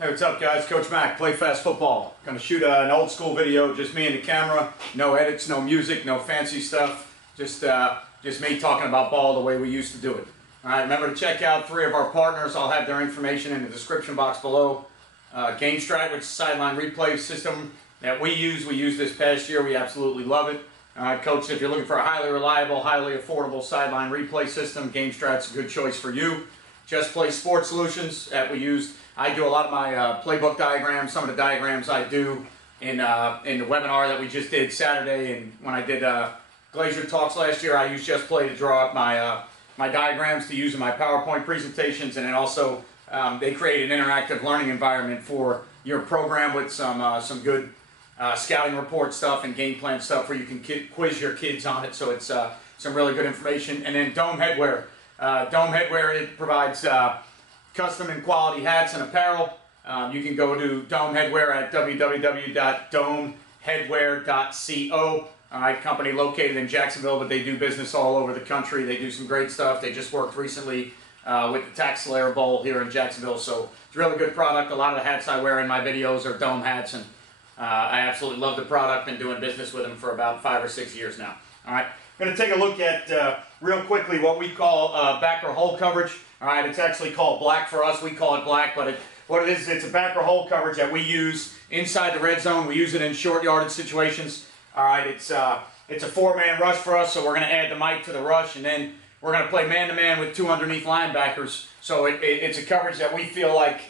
Hey, what's up guys? Coach Mac, Play Fast Football. Gonna shoot an old school video, just me and the camera. No edits, no music, no fancy stuff. Just me talking about ball the way we used to do it. Alright, remember to check out 3 of our partners. I'll have their information in the description box below. GameStrat, which is a sideline replay system that we use this past year. We absolutely love it. Alright, Coach, if you're looking for a highly reliable, highly affordable sideline replay system, GameStrat's a good choice for you. Just Play Sports Solutions that we used. I do a lot of my playbook diagrams. Some of the diagrams I do in the webinar that we just did Saturday, and when I did Glacier Talks last year, I used Just Play to draw up my diagrams to use in my PowerPoint presentations, and then also they create an interactive learning environment for your program with some good scouting report stuff and game plan stuff where you can quiz your kids on it. So it's some really good information. And then Dome Headwear. Dome Headwear, it provides custom and quality hats and apparel. You can go to Dome Headwear at www.domeheadwear.co. Alright, company located in Jacksonville, but they do business all over the country. They do some great stuff. They just worked recently with the Tax Slayer Bowl here in Jacksonville, so it's a really good product. A lot of the hats I wear in my videos are Dome hats, and I absolutely love the product. Been doing business with them for about 5 or 6 years now. Alright, I'm going to take a look at, real quickly, what we call back or hole coverage. Alright, it's actually called black for us. We call it black, but what it is, it's a back or hole coverage that we use inside the red zone. We use it in short yardage situations. Alright, it's a 4-man rush for us, so we're going to add the mic to the rush, and then we're going to play man-to-man with 2 underneath linebackers. So it's a coverage that we feel like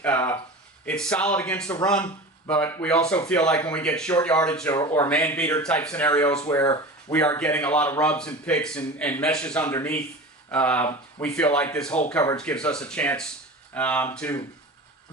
it's solid against the run, but we also feel like when we get short yardage or man-beater type scenarios where we are getting a lot of rubs and picks and meshes underneath, we feel like this hole coverage gives us a chance to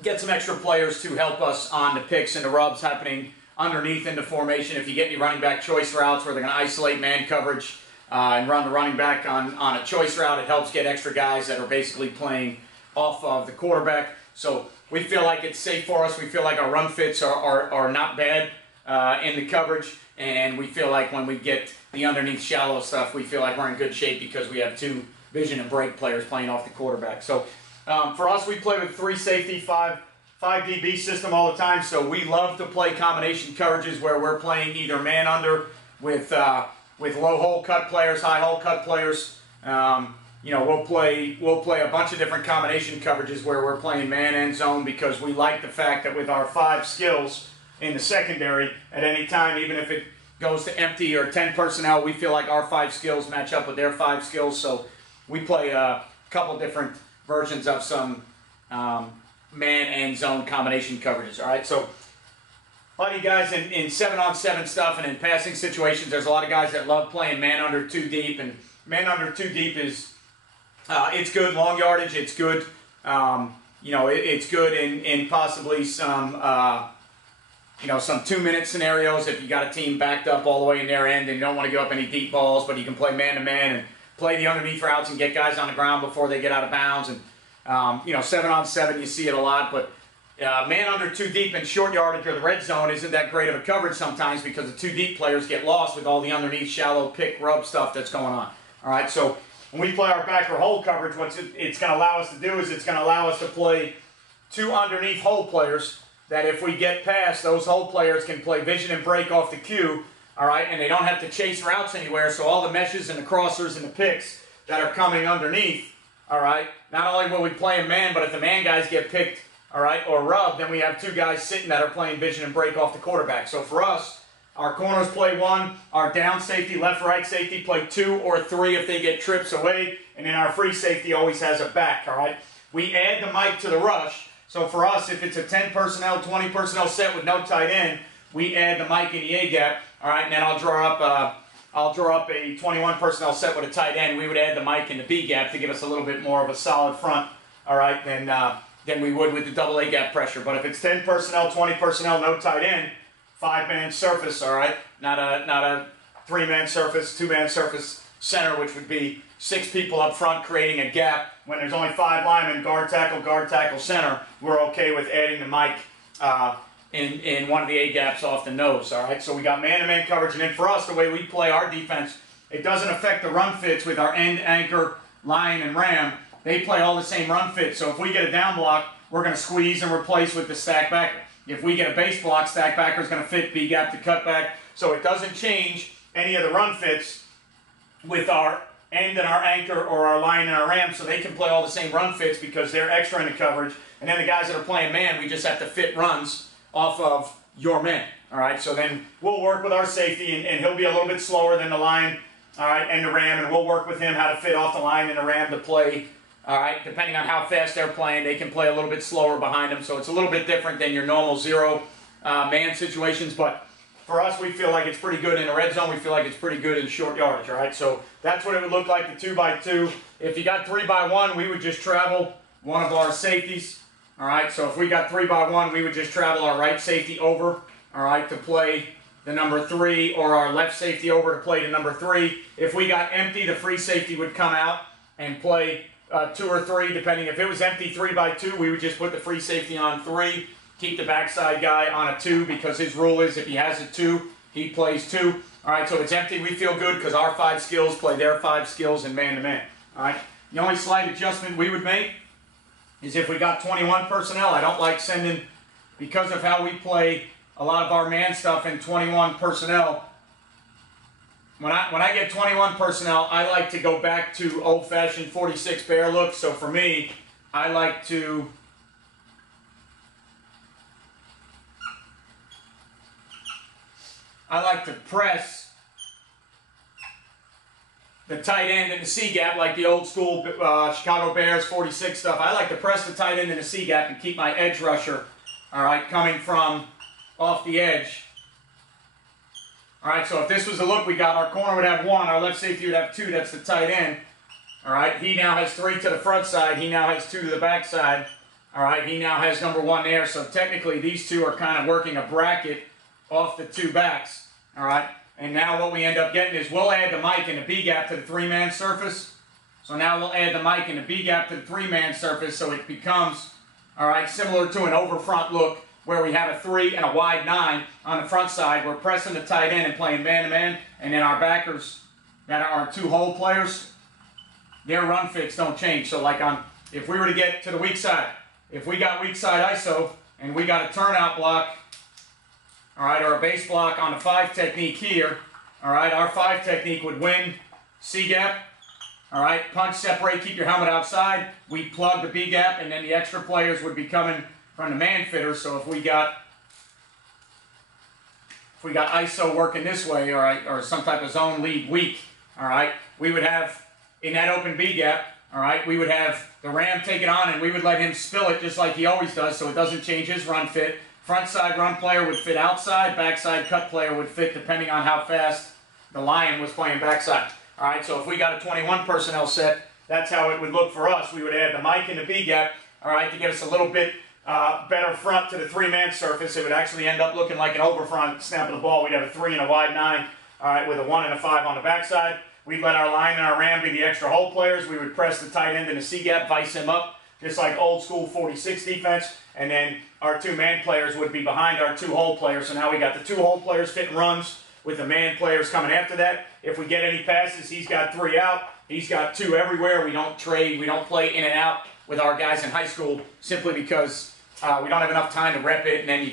get some extra players to help us on the picks and the rubs happening underneath in the formation. If you get any running back choice routes where they're going to isolate man coverage and run the running back on a choice route, it helps get extra guys that are basically playing off of the quarterback. So we feel like it's safe for us. We feel like our run fits are not bad in the coverage, and we feel like when we get the underneath shallow stuff, we feel like we're in good shape because we have 2 vision and break players playing off the quarterback. So for us, we play with 3 safety, 5 DB system all the time. So we love to play combination coverages where we're playing either man under with low hole cut players, high hole cut players. You know, we'll play a bunch of different combination coverages where we're playing man and zone because we like the fact that with our 5 skills in the secondary at any time, even if it goes to empty or 10 personnel, we feel like our 5 skills match up with their 5 skills. So we play a couple different versions of some man and zone combination coverages. All right, so a lot of you guys in 7-on-7 stuff and in passing situations, there's a lot of guys that love playing man under 2 deep, and man under 2 deep is it's good long yardage. It's good, you know, it's good in possibly some you know, some 2-minute scenarios if you got a team backed up all the way in their end and you don't want to give up any deep balls, but you can play man to man and play the underneath routes and get guys on the ground before they get out of bounds. And you know, 7-on-7, you see it a lot, but man under 2 deep in short yardage or the red zone isn't that great of a coverage sometimes because the 2 deep players get lost with all the underneath shallow pick rub stuff that's going on. All right, so when we play our back or hole coverage, what it's going to allow us to do is it's going to allow us to play 2 underneath hole players that if we get past, those hole players can play vision and break off the cue, all right, and they don't have to chase routes anywhere, so all the meshes and the crossers and the picks that are coming underneath, all right, not only will we play a man, but if the man guys get picked, all right, or rubbed, then we have 2 guys sitting that are playing vision and break off the quarterback. So for us, our corners play 1, our down safety, left-right safety play 2 or 3 if they get trips away, and then our free safety always has a back, all right. We add the mic to the rush. So for us, if it's a 10 personnel, 20 personnel set with no tight end, we add the mic in the A gap, all right, and then I'll draw up a 21 personnel set with a tight end. We would add the mic in the B gap to give us a little bit more of a solid front, all right, than we would with the double A gap pressure. But if it's 10 personnel, 20 personnel, no tight end, 5-man surface, all right, not a 3-man surface, 2-man surface center, which would be 6 people up front creating a gap. When there's only 5 linemen, guard, tackle, center, we're okay with adding the mic in one of the A gaps off the nose, all right? So we got man-to-man coverage, and then for us, the way we play our defense, it doesn't affect the run fits with our end, anchor, lion, and ram. They play all the same run fits. So if we get a down block, we're going to squeeze and replace with the stack backer. If we get a base block, stack backer is going to fit B gap to cutback. So it doesn't change any of the run fits with our end and our anchor or our line and our ram, so they can play all the same run fits because they're extra in the coverage. And then the guys that are playing man, we just have to fit runs off of your man. All right, so then we'll work with our safety, and he'll be a little bit slower than the line, all right, and the ram, and we'll work with him how to fit off the line and the ram to play. All right, depending on how fast they're playing, they can play a little bit slower behind them, so it's a little bit different than your normal zero-man situations, but for us, we feel like it's pretty good in the red zone. We feel like it's pretty good in short yardage, all right? So that's what it would look like, the 2x2. If you got 3x1, we would just travel one of our safeties, all right? So if we got 3x1, we would just travel our right safety over, all right, to play the number 3, or our left safety over to play the number 3. If we got empty, the free safety would come out and play 2 or 3, depending. If it was empty 3x2, we would just put the free safety on 3. Keep the backside guy on a 2, because his rule is if he has a 2, he plays 2. All right, so it's empty. We feel good because our 5 skills play their 5 skills in man-to-man. All right, the only slight adjustment we would make is if we got 21 personnel. I don't like sending, because of how we play a lot of our man stuff in 21 personnel. When I get 21 personnel, I like to go back to old-fashioned 46 bear look. So for me, I like to press the tight end in the C-gap like the old school Chicago Bears 46 stuff. I like to press the tight end in the C-gap and keep my edge rusher, all right, coming from off the edge. All right, so if this was the look we got, our corner would have 1, our left safety would have 2, that's the tight end. All right, he now has 3 to the front side, he now has 2 to the back side. All right, he now has number 1 there, so technically these two are kind of working a bracket off the 2 backs. All right, and now what we end up getting is we'll add the Mike and the B gap to the 3-man surface. So now we'll add the Mike and the B gap to the 3-man surface, so it becomes, all right, similar to an over front look where we have a 3 and a wide 9 on the front side. We're pressing the tight end and playing man-to-man, and then our backers that are our 2 hole players, their run fits don't change. So like if we were to get to the weak side, if we got weak side ISO and we got a turnout block, all right, or a base block on the 5 technique here, all right, our 5 technique would win C-gap, all right, punch, separate, keep your helmet outside. We plug the B-gap, and then the extra players would be coming from the man fitter. So if we got ISO working this way, all right, or some type of zone lead weak, all right, we would have in that open B gap, all right, we would have the ram take it on, and we would let him spill it just like he always does, so it doesn't change his run fit. Front side run player would fit outside, backside cut player would fit depending on how fast the Lion was playing backside. All right, so if we got a 21 personnel set, that's how it would look for us. We would add the Mike and the B gap, all right, to get us a little bit better front to the 3-man surface. It would actually end up looking like an over front snap of the ball. We'd have a 3 and a wide 9, all right, with a 1 and a 5 on the backside. We'd let our line and our ram be the extra hole players. We would press the tight end in the C-gap, vice him up, just like old school 46 defense. And then our 2-man players would be behind our 2 hole players. So now we got the 2 hole players fitting runs with the man players coming after that. If we get any passes, he's got 3 out. He's got 2 everywhere. We don't trade. We don't play in and out with our guys in high school simply because we don't have enough time to rep it, and then you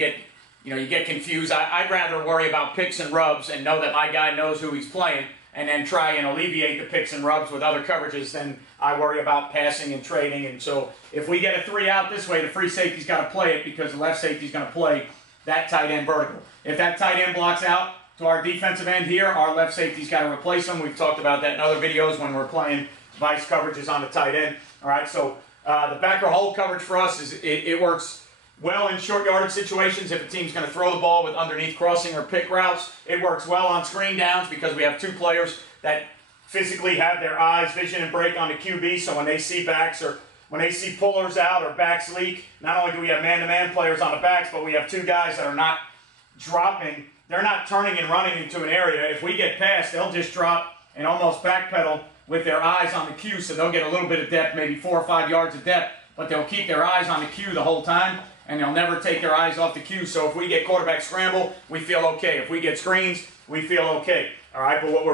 get confused. I'd rather worry about picks and rubs and know that my guy knows who he's playing, and then try and alleviate the picks and rubs with other coverages than I worry about passing and trading. And so if we get a 3 out this way, the free safety's got to play it because the left safety's going to play that tight end vertical. If that tight end blocks out to our defensive end here, our left safety's got to replace him. We've talked about that in other videos when we're playing vice coverages on the tight end. All right, so the backer hole coverage for us it works well in short yardage situations. If a team's going to throw the ball with underneath crossing or pick routes, it works well on screen downs because we have 2 players that physically have their eyes, vision, and break on the QB. So when they see backs or when they see pullers out or backs leak, not only do we have man-to-man players on the backs, but we have 2 guys that are not dropping. They're not turning and running into an area. If we get past, they'll just drop and almost backpedal with their eyes on the cue, so they'll get a little bit of depth, maybe 4 or 5 yards of depth, but they'll keep their eyes on the cue the whole time, and they'll never take their eyes off the cue. So if we get quarterback scramble, we feel okay. If we get screens, we feel okay. All right, but what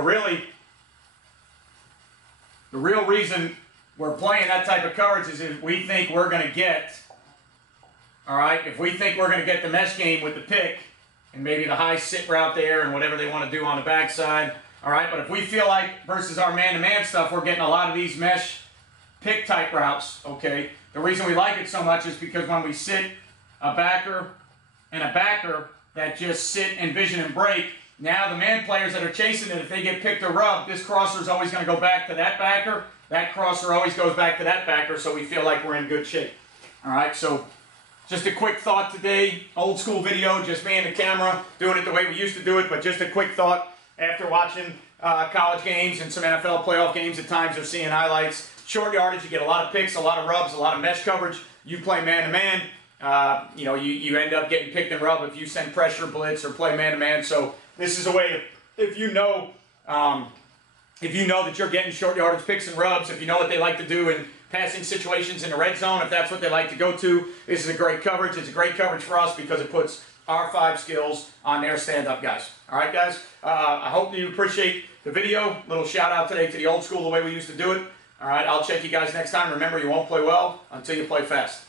the real reason we're playing that type of coverage is if we think we're going to get All right, if we think we're going to get the mesh game with the pick and maybe the high sit route there and whatever they want to do on the backside, all right, but if we feel like versus our man-to-man stuff, we're getting a lot of these mesh pick type routes, okay? The reason we like it so much is because when we sit a backer and a backer that just sit and vision and break, now the man players that are chasing it, if they get picked or rubbed, this crosser is always going to go back to that backer. That crosser always goes back to that backer, so we feel like we're in good shape. All right, so just a quick thought today, old school video, just me and the camera, doing it the way we used to do it, but just a quick thought after watching college games and some NFL playoff games at times of seeing highlights. Short yardage, you get a lot of picks, a lot of rubs, a lot of mesh coverage. You play man-to-man, you know, you end up getting picked and rubbed if you send pressure, blitz, or play man-to-man. So this is a way, if you know that you're getting short yardage picks and rubs, if you know what they like to do in passing situations in the red zone, if that's what they like to go to, this is a great coverage. It's a great coverage for us because it puts our 5 skills on their stand-up guys. All right, guys? I hope you appreciate the video. Little shout-out today to the old school, the way we used to do it. All right, I'll check you guys next time. Remember, you won't play well until you play fast.